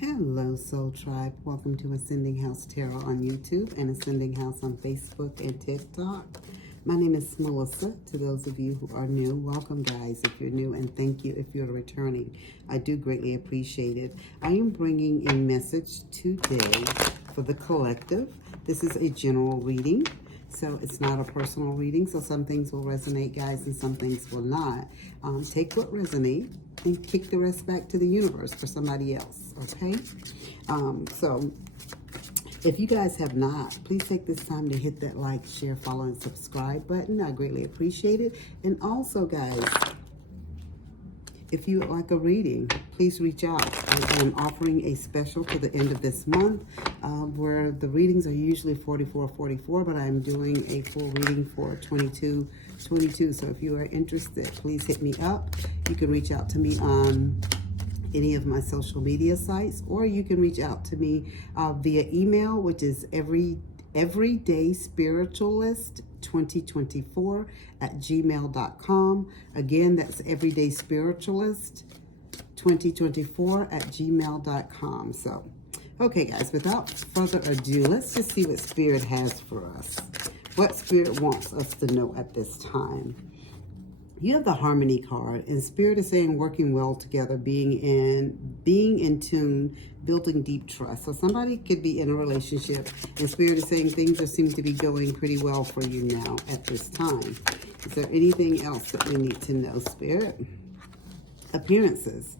Hello, Soul Tribe. Welcome to Ascending House Tarot on YouTube and Ascending House on Facebook and TikTok. My name is Melissa. To those of you who are new, welcome, guys, if you're new, and thank you if you're returning. I do greatly appreciate it. I am bringing a message today for the collective. This is a general reading, so it's not a personal reading, so some things will resonate, guys, and some things will not. Take what resonates and kick the rest back to the universe for somebody else, okay? So if you guys have not, please take this time to hit that like, share, follow, and subscribe button. I greatly appreciate it. And also, guys, if you would like a reading, please reach out. I am offering a special to the end of this month where the readings are usually $44.44, but I'm doing a full reading for $22.22. So if you are interested, please hit me up. You can reach out to me on any of my social media sites, or you can reach out to me via email, which is everydayspiritualist2024@gmail.com. Again, that's everydayspiritualist2024@gmail.com. So, okay, guys, without further ado, let's just see what Spirit has for us. What Spirit wants us to know at this time. You have the Harmony card, and Spirit is saying working well together, being in tune, building deep trust. So somebody could be in a relationship, and Spirit is saying things seem to be going pretty well for you now at this time. Is there anything else that we need to know, Spirit? Appearances.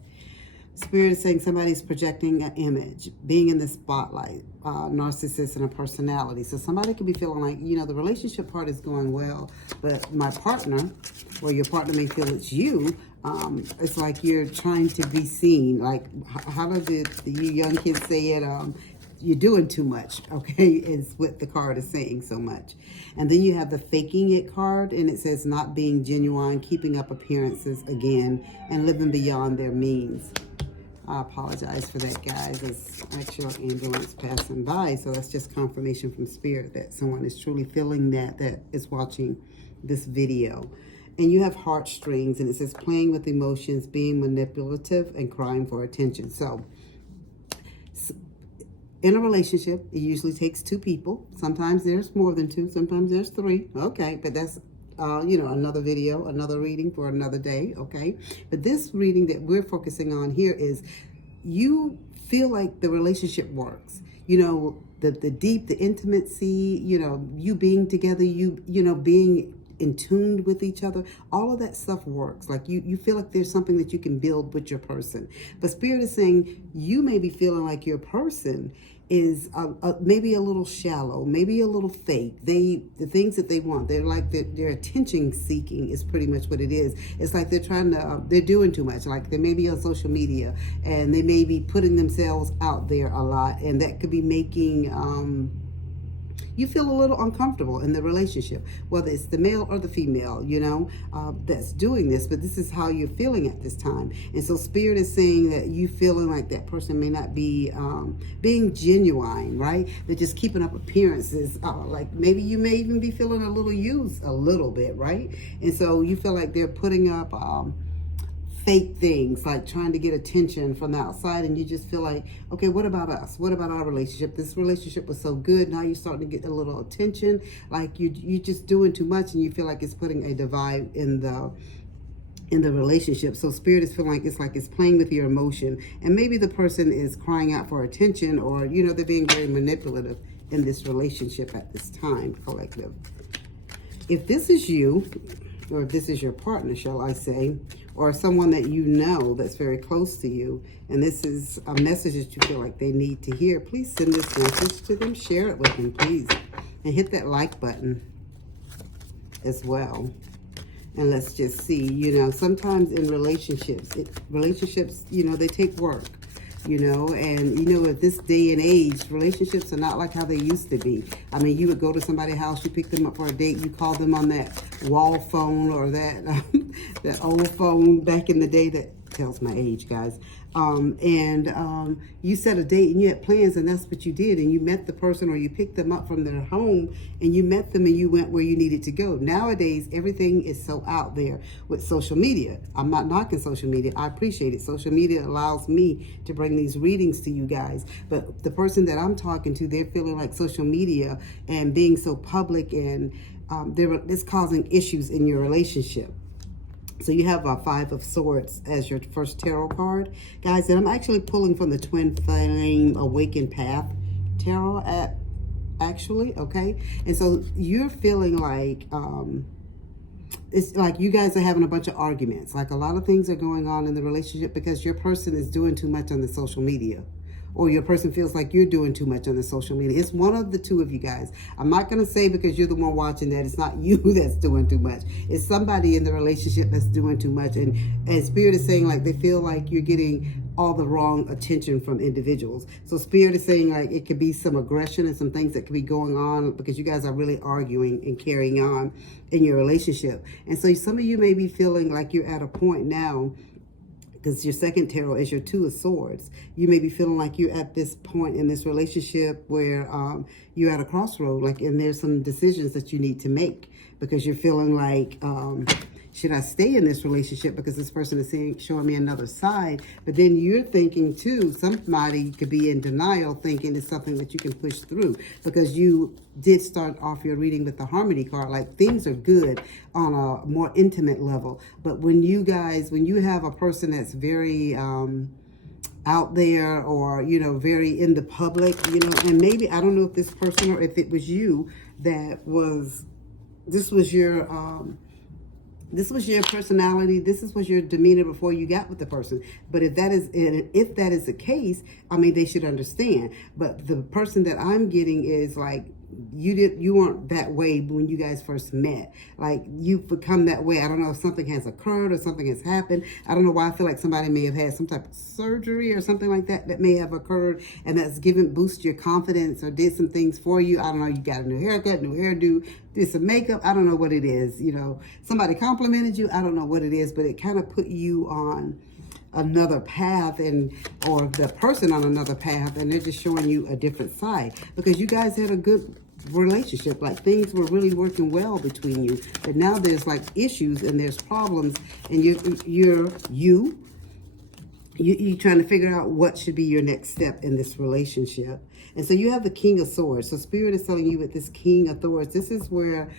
Spirit is saying somebody's projecting an image, being in the spotlight, narcissist and a personality. So somebody could be feeling like, you know, the relationship part is going well, but my partner, or your partner may feel it's you, it's like you're trying to be seen. Like, how do you young kids say it? You're doing too much, okay, is what the card is saying so much. And then you have the faking it card, and it says not being genuine, keeping up appearances again, and living beyond their means. I apologize for that, guys. It's actual ambulance passing by, so that's just confirmation from Spirit that someone is truly feeling that is watching this video. And you have heartstrings, and it says playing with emotions, being manipulative, and crying for attention. So in a relationship, it usually takes two people. Sometimes there's more than two. Sometimes there's three. Okay, but that's another video, another reading for another day, okay? But this reading that we're focusing on here is you feel like the relationship works. You know, the deep, the intimacy, you know, you being together, you know, being in tune with each other, all of that stuff works. Like you feel like there's something that you can build with your person. But Spirit is saying you may be feeling like your person is maybe a little shallow, maybe a little fake. The things that they want, they're like their attention seeking is pretty much what it is. It's like they're trying to, they're doing too much. Like they may be on social media and they may be putting themselves out there a lot, and that could be making you feel a little uncomfortable in the relationship, whether it's the male or the female, you know, that's doing this, but this is how you're feeling at this time. And so Spirit is saying that you feeling like that person may not be being genuine, right? They're just keeping up appearances. Like maybe you may even be feeling a little used a little bit, right? And so you feel like they're putting up fake things, like trying to get attention from the outside, and you just feel like, okay, what about us? What about our relationship? This relationship was so good. Now you're starting to get a little attention, like you're just doing too much, and you feel like it's putting a divide in the relationship. So Spirit is feeling like it's playing with your emotion, and maybe the person is crying out for attention, or you know, they're being very manipulative in this relationship at this time, collective. If this is you, or if this is your partner, shall I say, or someone that you know that's very close to you, and this is a message that you feel like they need to hear, please send this message to them, share it with them, please, and hit that like button as well. And let's just see, you know, sometimes in relationships, you know, they take work. You know, and you know, at this day and age, relationships are not like how they used to be. I mean, you would go to somebody's house, you pick them up for a date, you call them on that wall phone or that that old phone back in the day that tells my age, guys. You set a date and you had plans, and that's what you did. And you met the person, or you picked them up from their home and you met them and you went where you needed to go. Nowadays, everything is so out there with social media. I'm not knocking social media. I appreciate it. Social media allows me to bring these readings to you guys. But the person that I'm talking to, they're feeling like social media and being so public, and it's causing issues in your relationship. So you have a Five of Swords as your first tarot card, guys. And I'm actually pulling from the Twin Flame Awakened Path Tarot actually, okay? And so you're feeling like it's like you guys are having a bunch of arguments. Like a lot of things are going on in the relationship because your person is doing too much on the social media. Or your person feels like you're doing too much on the social media. It's one of the two of you guys. I'm not going to say because you're the one watching that it's not you that's doing too much. It's somebody in the relationship that's doing too much. And Spirit is saying like they feel like you're getting all the wrong attention from individuals. So Spirit is saying like it could be some aggression and some things that could be going on because you guys are really arguing and carrying on in your relationship. And so some of you may be feeling like you're at a point now, because your second tarot is your Two of Swords. You may be feeling like you're at this point in this relationship where you're at a crossroad, like, and there's some decisions that you need to make because you're feeling like, should I stay in this relationship because this person is showing me another side? But then you're thinking too, somebody could be in denial thinking it's something that you can push through because you did start off your reading with the Harmony card. Like things are good on a more intimate level. But when you have a person that's very out there or, very in the public, and maybe, I don't know if this person or if it was you this was your personality. This was your demeanor before you got with the person. But if that is the case, I mean, they should understand. But the person that I'm getting is like, you weren't that way when you guys first met. Like you've become that way. I don't know if something has occurred or something has happened. I don't know why I feel like somebody may have had some type of surgery or something like that may have occurred, and that's boost your confidence or did some things for you. I don't know. You got a new haircut, new hairdo, did some makeup. I don't know what it is. Somebody complimented you. I don't know what it is, but it kind of put you on another path or the person on another path, and they're just showing you a different side because you guys had a good relationship. Like things were really working well between you, but now there's like issues and there's problems, and you're trying to figure out what should be your next step in this relationship. And so you have the King of Swords. So Spirit is telling you with this King of Swords, this is where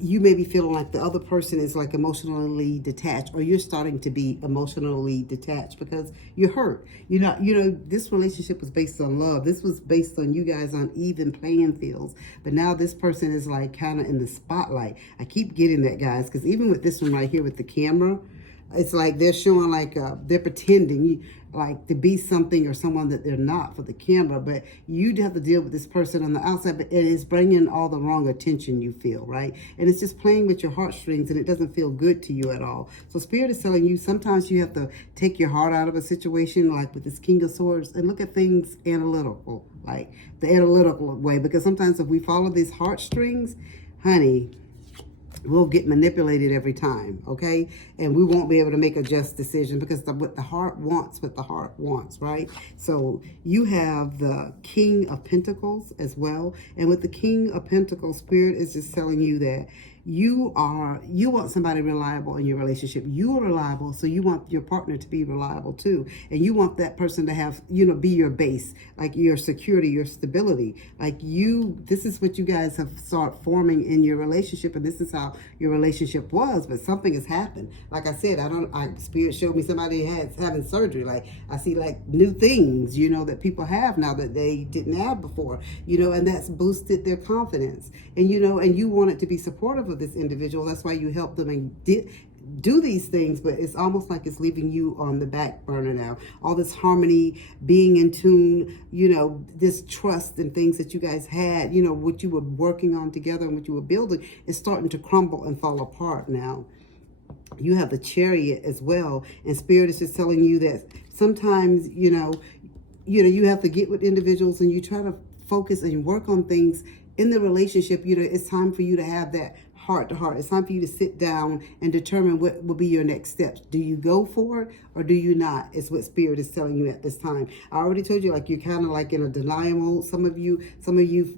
you may be feeling like the other person is like emotionally detached, or you're starting to be emotionally detached because you're hurt. This relationship was based on love. This was based on you guys on even playing fields. But now this person is like kind of in the spotlight. I keep getting that, guys, because even with this one right here with the camera, it's like they're showing like they're pretending like to be something or someone that they're not for the camera, but you'd have to deal with this person on the outside, but it is bringing all the wrong attention, you feel, right? And it's just playing with your heartstrings, and it doesn't feel good to you at all. So Spirit is telling you sometimes you have to take your heart out of a situation, like with this King of Swords, and look at things analytical, like the analytical way, because sometimes if we follow these heartstrings, honey, we'll get manipulated every time, okay? And we won't be able to make a just decision because what the heart wants, right? So you have the King of Pentacles as well. And with the King of Pentacles, Spirit is just telling you that you want somebody reliable in your relationship. You are reliable, so you want your partner to be reliable too. And you want that person to have, be your base, like your security, your stability. Like this is what you guys have started forming in your relationship, and this is how your relationship was, but something has happened. Like I said, Spirit showed me somebody having surgery. Like I see like new things, that people have now that they didn't have before, and that's boosted their confidence. And, and you want it to be supportive of this individual. That's why you help them and do these things, but it's almost like it's leaving you on the back burner now. All this harmony, being in tune, this trust and things that you guys had, what you were working on together and what you were building is starting to crumble and fall apart now. You have the Chariot as well, and Spirit is just telling you that sometimes, you have to get with individuals and you try to focus and work on things in the relationship. It's time for you to have that heart to heart. It's time for you to sit down and determine what will be your next steps. Do you go for it or do you not? It's what Spirit is telling you at this time. I already told you, like, you're kind of like in a denial mode. Some of you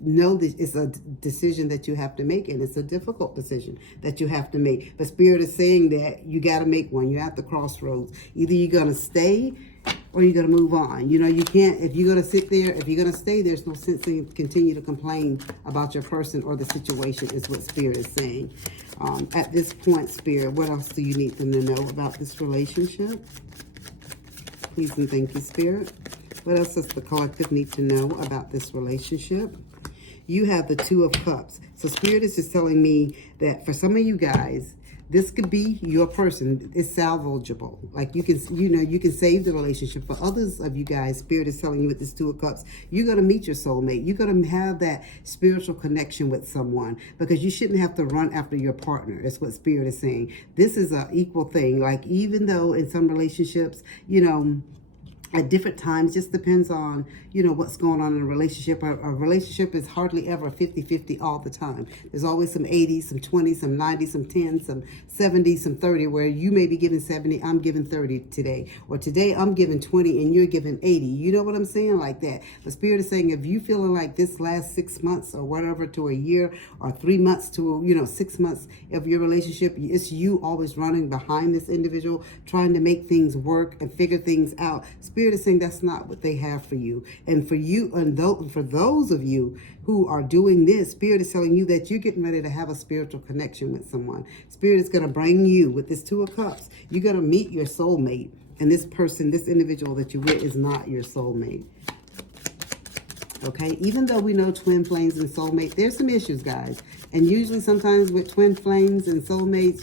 know that it's a decision that you have to make, and it's a difficult decision that you have to make. But Spirit is saying that you got to make one. You're at the crossroads. Either you're going to stay or you're going to move on. You know, you can't, if you're going to sit there, if you're going to stay, there's no sense in continue to complain about your person or the situation, is what Spirit is saying. At this point, Spirit, what else do you need them to know about this relationship? Please and thank you, Spirit. What else does the collective need to know about this relationship? You have the Two of Cups. So Spirit is just telling me that for some of you guys, this could be your person. It's salvageable. Like, you can, you can save the relationship. For others of you guys, Spirit is telling you with this Two of Cups, you're going to meet your soulmate. You're going to have that spiritual connection with someone, because you shouldn't have to run after your partner. That's what Spirit is saying. This is an equal thing. Like, even though in some relationships, at different times, just depends on, what's going on in a relationship. A relationship is hardly ever 50-50 all the time. There's always some 80, some 20, some 90, some 10, some 70, some 30, where you may be giving 70, I'm giving 30 today. Or today I'm giving 20 and you're giving 80. You know what I'm saying? Like that. The Spirit is saying, if you feeling like this last 6 months or whatever to a year, or 3 months to, 6 months of your relationship, it's you always running behind this individual, trying to make things work and figure things out. Spirit is saying that's not what they have for you. And for you, and for those of you who are doing this, Spirit is telling you that you're getting ready to have a spiritual connection with someone. Spirit is going to bring you, with this Two of Cups, you're going to meet your soulmate. And this person, this individual that you're with, is not your soulmate. Okay? Even though we know twin flames and soulmate, there's some issues, guys. And usually sometimes with twin flames and soulmates,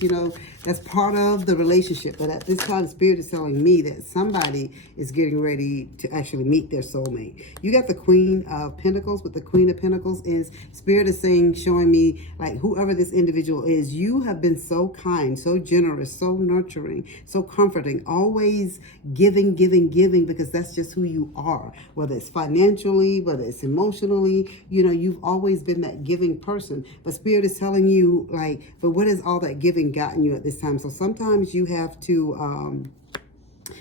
that's part of the relationship. But at this time, Spirit is telling me that somebody is getting ready to actually meet their soulmate. You got the Queen of Pentacles. With the Queen of Pentacles is, Spirit is saying, showing me, like, whoever this individual is, you have been so kind, so generous, so nurturing, so comforting, always giving, because that's just who you are. Whether it's financially, whether it's emotionally, you've always been that giving person. But Spirit is telling you, like, but what has all that giving gotten you at this time? So sometimes you have to,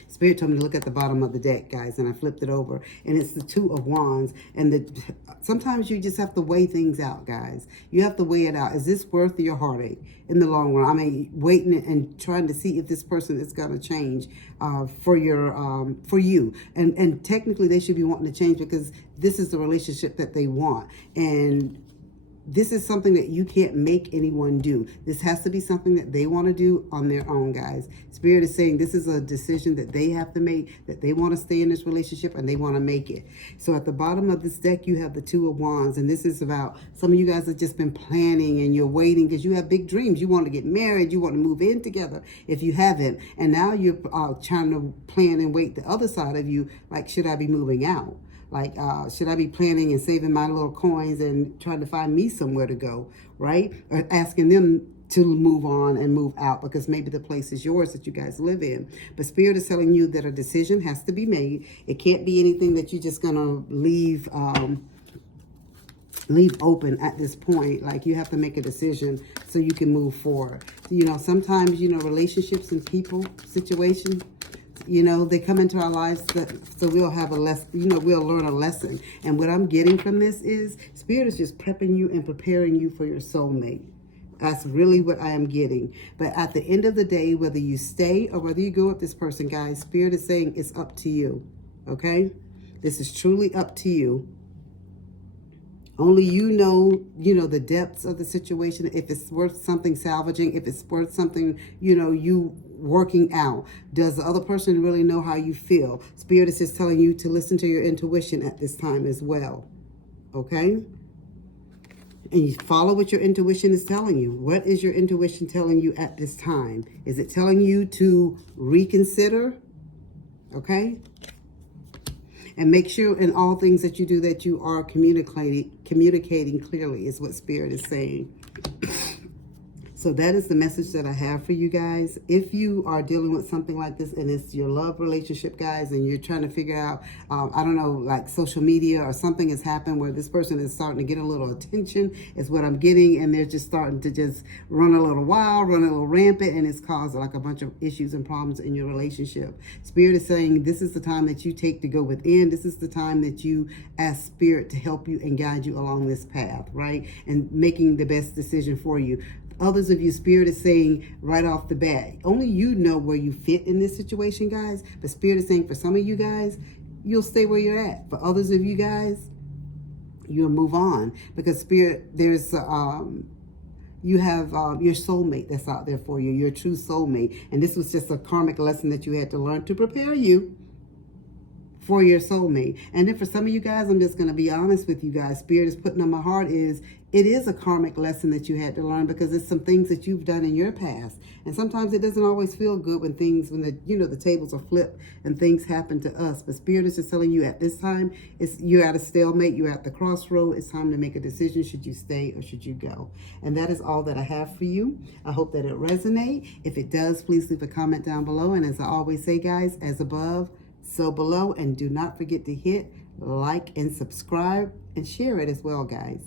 Spirit told me to look at the bottom of the deck, guys, and I flipped it over, and it's the Two of Wands. And sometimes you just have to weigh things out, guys. You have to weigh it out. Is this worth your heartache in the long run? I mean, waiting and trying to see if this person is going to change for you. And technically, they should be wanting to change, because this is the relationship that they want. And this is something that you can't make anyone do. This has to be something that they want to do on their own, guys. Spirit is saying this is a decision that they have to make, that they want to stay in this relationship and they want to make it. So at the bottom of this deck, you have the Two of Wands. And this is about some of you guys have just been planning and you're waiting because you have big dreams. You want to get married. You want to move in together if you haven't. And now you're trying to plan and wait the other side of you. Like, should I be moving out? Like, should I be planning and saving my little coins and trying to find me somewhere to go, right? Or asking them to move on and move out, because maybe the place is yours that you guys live in. But Spirit is telling you that a decision has to be made. It can't be anything that you're just going to leave open at this point. Like, you have to make a decision so you can move forward. Sometimes, relationships and people, situations, they come into our lives so we'll have a lesson, we'll learn a lesson. And what I'm getting from this is Spirit is just prepping you and preparing you for your soulmate. That's really what I am getting. But at the end of the day, whether you stay or whether you go with this person, guys, Spirit is saying it's up to you. Okay? This is truly up to you. Only you know, the depths of the situation, if it's worth something salvaging, if it's worth something, you working out. Does the other person really know how you feel? Spirit is just telling you to listen to your intuition at this time as well. Okay? And you follow what your intuition is telling you. What is your intuition telling you at this time? Is it telling you to reconsider? Okay? And make sure in all things that you do that you are communicating clearly, is what Spirit is saying. So that is the message that I have for you guys. If you are dealing with something like this and it's your love relationship, guys, and you're trying to figure out, I don't know, like social media or something has happened where this person is starting to get a little attention is what I'm getting, and they're just starting to just run a little wild, run a little rampant, and it's caused like a bunch of issues and problems in your relationship. Spirit is saying this is the time that you take to go within. This is the time that you ask Spirit to help you and guide you along this path, right? And making the best decision for you. Others of you, Spirit is saying right off the bat, only you know where you fit in this situation, guys. But Spirit is saying for some of you guys, you'll stay where you're at. For others of you guys, you'll move on. Because Spirit, there's you have your soulmate that's out there for you, your true soulmate. And this was just a karmic lesson that you had to learn to prepare you for your soulmate. And then for some of you guys, I'm just going to be honest with you guys. Spirit is putting on my heart is it is a karmic lesson that you had to learn because it's some things that you've done in your past. And sometimes it doesn't always feel good when the tables are flipped and things happen to us. But Spirit is just telling you at this time, you're at a stalemate, you're at the crossroad. It's time to make a decision. Should you stay or should you go? And that is all that I have for you. I hope that it resonates. If it does, please leave a comment down below. And as I always say, guys, as above, so below, and do not forget to hit like and subscribe and share it as well, guys.